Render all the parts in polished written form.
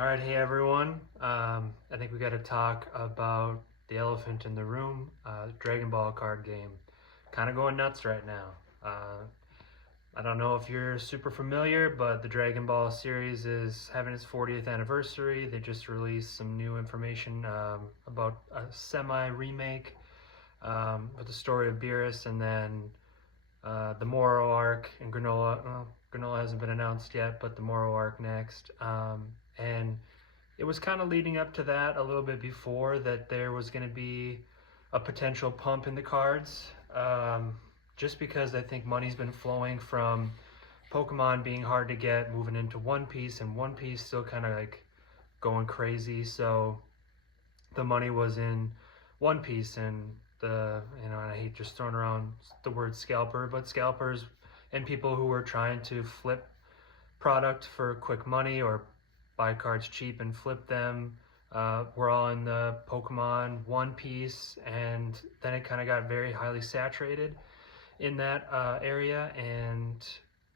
All right, hey everyone. I think we got to talk about the elephant in the room, Dragon Ball card game. Kind of going nuts right now. I don't know if you're super familiar, but the Dragon Ball series is having its 40th anniversary. They just released some new information about a semi-remake with the story of Beerus, and then the Moro arc and Granola. Well, Granola hasn't been announced yet, but the Moro arc next. And it was kind of leading up to that a little bit before that there was going to be a potential pump in the cards. Just because I think money's been flowing from Pokemon being hard to get, moving into One Piece, and One Piece still kind of like going crazy. So the money was in One Piece, and and I hate just throwing around the word scalper, but scalpers and people who were trying to flip product for quick money or buy cards cheap and flip them. We're all in the Pokemon One Piece, and then it kind of got very highly saturated in that area, and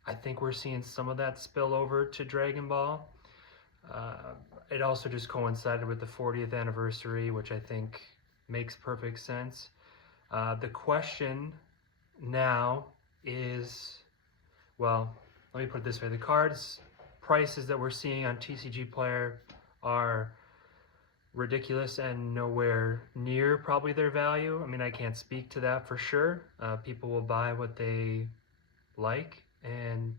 I think we're seeing some of that spill over to Dragon Ball. It also just coincided with the 40th anniversary, which I think makes perfect sense. The question now is, well, let me put it this way. The cards prices that we're seeing on TCG Player are ridiculous and nowhere near probably their value. I mean, I can't speak to that for sure. People will buy what they like, and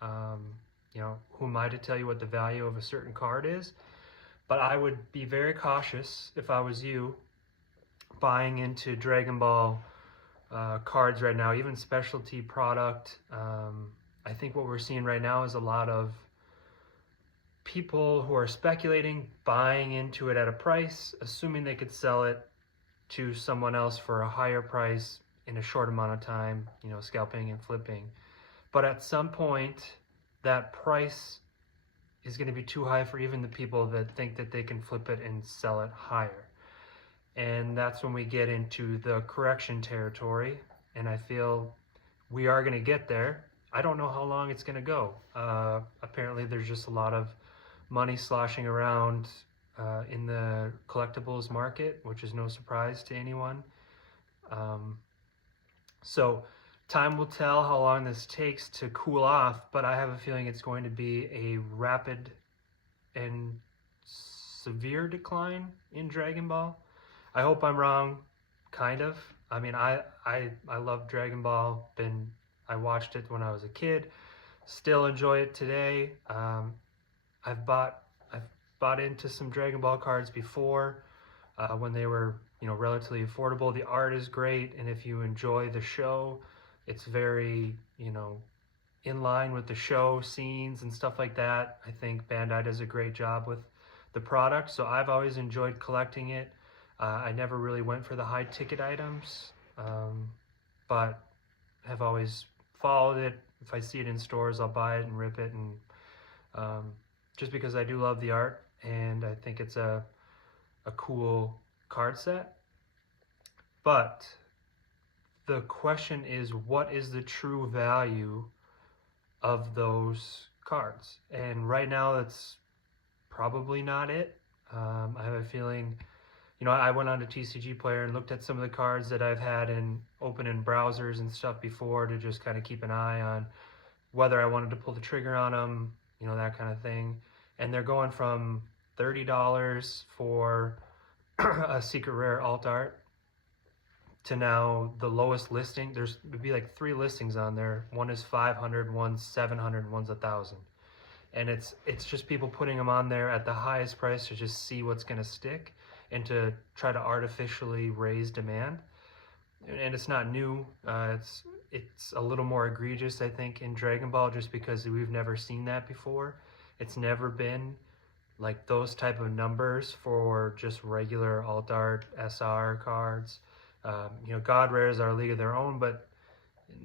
who am I to tell you what the value of a certain card is? But I would be very cautious if I was you buying into Dragon Ball cards right now, even specialty product. I think what we're seeing right now is a lot of people who are speculating, buying into it at a price, assuming they could sell it to someone else for a higher price in a short amount of time, scalping and flipping. But at some point, that price is going to be too high for even the people that think that they can flip it and sell it higher. And that's when we get into the correction territory, and I feel we are going to get there. I don't know how long it's going to go. Apparently there's just a lot of money sloshing around in the collectibles market, which is no surprise to anyone. So time will tell how long this takes to cool off, but I have a feeling it's going to be a rapid and severe decline in Dragon Ball. I hope I'm wrong, kind of. I mean, I love Dragon Ball. I watched it when I was a kid. Still enjoy it today. I've bought into some Dragon Ball cards before when they were relatively affordable. The art is great, and if you enjoy the show, it's very in line with the show scenes and stuff like that. I think Bandai does a great job with the product, so I've always enjoyed collecting it. I never really went for the high ticket items, but have always followed it. If I see it in stores, I'll buy it and rip it, and just because I do love the art, and I think it's a cool card set. But the question is, what is the true value of those cards? And right now, that's probably not it. I have a feeling, I went on to TCG Player and looked at some of the cards that I've had open in browsers and stuff before to just kind of keep an eye on whether I wanted to pull the trigger on them, that kind of thing. And they're going from $30 for a secret rare alt art to now the lowest listing. Would be like 3 listings on there. One is 500, one's 700, one's 1,000. And it's just people putting them on there at the highest price to just see what's going to stick and to try to artificially raise demand. And it's not new. It's a little more egregious, I think, in Dragon Ball, just because we've never seen that before. It's never been like those type of numbers for just regular alt art SR cards. God Rares are a league of their own, but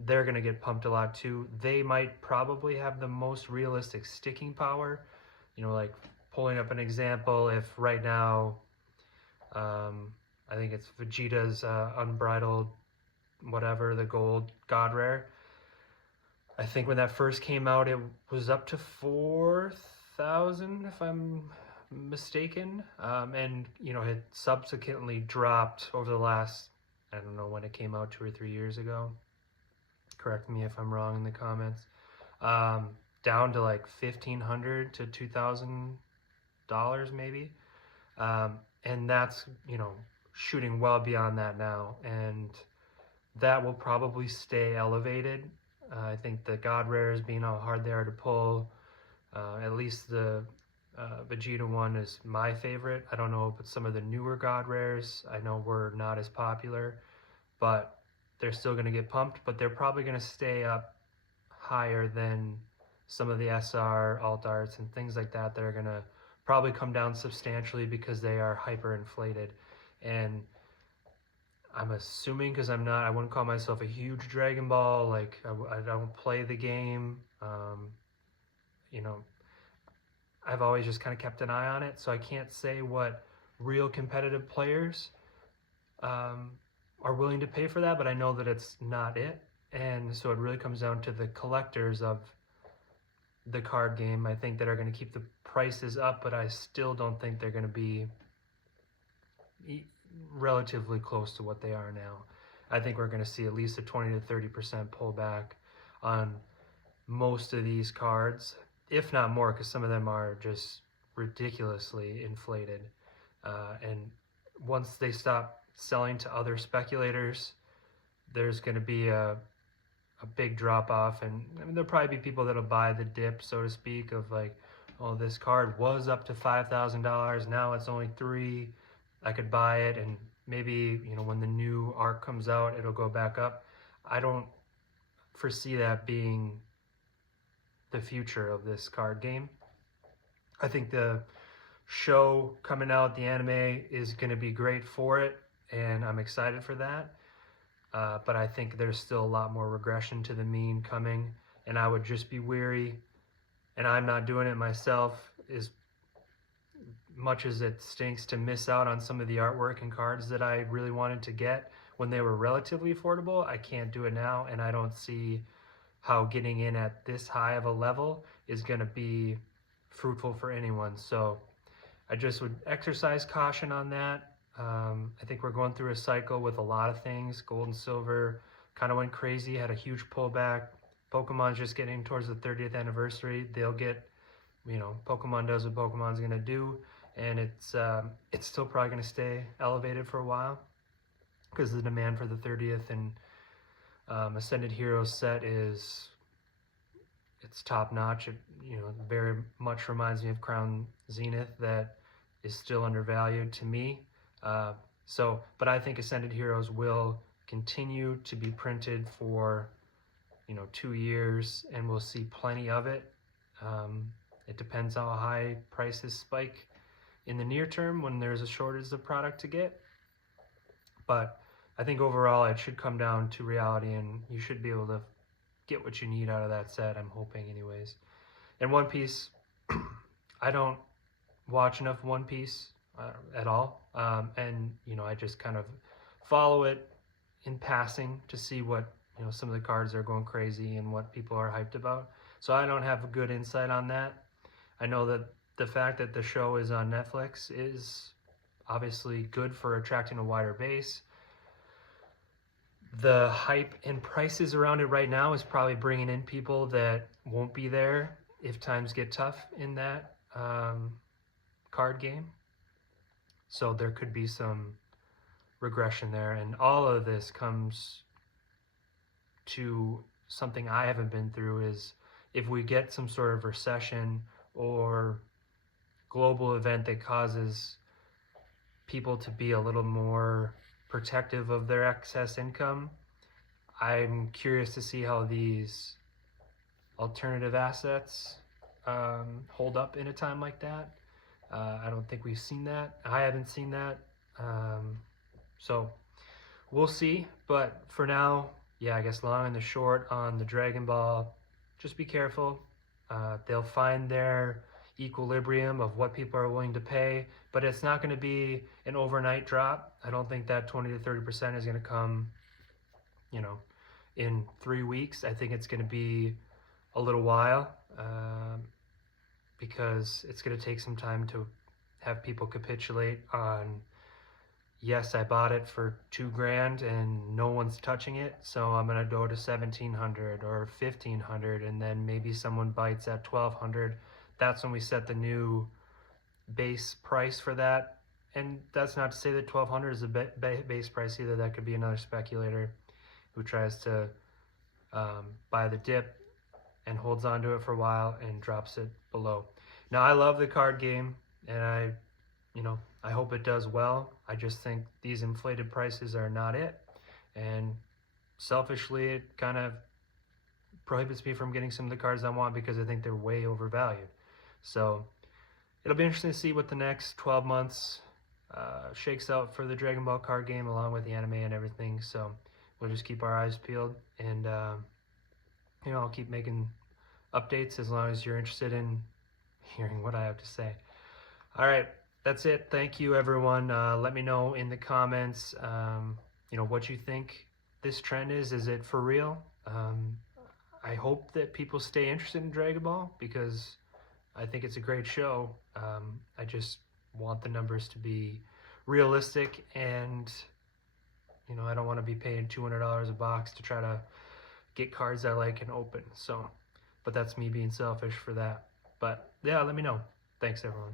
they're going to get pumped a lot too. They might probably have the most realistic sticking power. Like pulling up an example, if right now, I think it's Vegeta's Unbridled, whatever, the gold God Rare. I think when that first came out, it was up to 5,000 if I'm mistaken, and it subsequently dropped over the last, I don't know when it came out, 2 or 3 years ago. Correct me if I'm wrong in the comments. Down to like $1,500 to $2,000 maybe, and that's shooting well beyond that now, and that will probably stay elevated. I think the God Rares, being how hard they are to pull, at least the Vegeta one is my favorite. I don't know, but some of the newer God Rares I know were not as popular, but they're still going to get pumped, but they're probably going to stay up higher than some of the SR, alt arts, and things like that are going to probably come down substantially because they are hyper inflated. And I'm assuming, because I wouldn't call myself a huge Dragon Ball, like I don't play the game, I've always just kind of kept an eye on it, so I can't say what real competitive players are willing to pay for that, but I know that it's not it. And so it really comes down to the collectors of the card game, I think, that are going to keep the prices up, but I still don't think they're going to be relatively close to what they are now. I think we're going to see at least a 20 to 30% pullback on most of these cards, if not more, because some of them are just ridiculously inflated. And once they stop selling to other speculators, there's going to be a big drop off, and there'll probably be people that'll buy the dip, so to speak, of like, oh, this card was up to $5,000, now it's only $3,000. I could buy it, and maybe when the new arc comes out, it'll go back up. I don't foresee that being the future of this card game. I think the show coming out, the anime, is going to be great for it, and I'm excited for that. But I think there's still a lot more regression to the mean coming, and I would just be weary, and I'm not doing it myself, as much as it stinks to miss out on some of the artwork and cards that I really wanted to get when they were relatively affordable. I can't do it now, and I don't see how getting in at this high of a level is going to be fruitful for anyone. So I just would exercise caution on that. I think we're going through a cycle with a lot of things. Gold and silver kind of went crazy, had a huge pullback. Pokemon's just getting towards the 30th anniversary. They'll get, Pokemon does what Pokemon's going to do, and it's still probably going to stay elevated for a while because the demand for the 30th and Ascended Heroes set it's top notch. It very much reminds me of Crown Zenith, that is still undervalued to me. But I think Ascended Heroes will continue to be printed for 2 years, and we'll see plenty of it. It depends how high prices spike in the near term when there's a shortage of product to get. But I think overall it should come down to reality, and you should be able to get what you need out of that set, I'm hoping anyways. And One Piece, I don't watch enough One Piece at all, and I just kind of follow it in passing to see what some of the cards are going crazy and what people are hyped about. So I don't have a good insight on that. I know that the fact that the show is on Netflix is obviously good for attracting a wider base. The hype and prices around it right now is probably bringing in people that won't be there if times get tough in that card game. So there could be some regression there, and all of this comes to something I haven't been through, is if we get some sort of recession or global event that causes people to be a little more protective of their excess income, I'm curious to see how these alternative assets hold up in a time like that. I don't think we've seen that. I haven't seen that. So we'll see. But for now, yeah, I guess long and the short on the Dragon Ball, just be careful. They'll find their equilibrium of what people are willing to pay, but it's not going to be an overnight drop. I don't think that 20 to 30% is going to come, in 3 weeks. I think it's going to be a little while, because it's going to take some time to have people capitulate on, yes, I bought it for $2,000 and no one's touching it, so I'm going to go to 1,700 or 1,500, and then maybe someone bites at 1,200. That's when we set the new base price for that. And that's not to say that 1,200 is the base price either. That could be another speculator who tries to buy the dip and holds on to it for a while and drops it below. Now, I love the card game, and I hope it does well. I just think these inflated prices are not it, and selfishly, it kind of prohibits me from getting some of the cards I want because I think they're way overvalued. So it'll be interesting to see what the next 12 months shakes out for the Dragon Ball card game, along with the anime and everything. So we'll just keep our eyes peeled, and I'll keep making updates as long as you're interested in hearing what I have to say. All right, that's it. Thank you, everyone. Let me know in the comments, what you think this trend is. Is it for real? I hope that people stay interested in Dragon Ball because I think it's a great show. I just want the numbers to be realistic, and I don't want to be paying $200 a box to try to get cards I like and open. So, but that's me being selfish for that. But yeah, let me know. Thanks, everyone.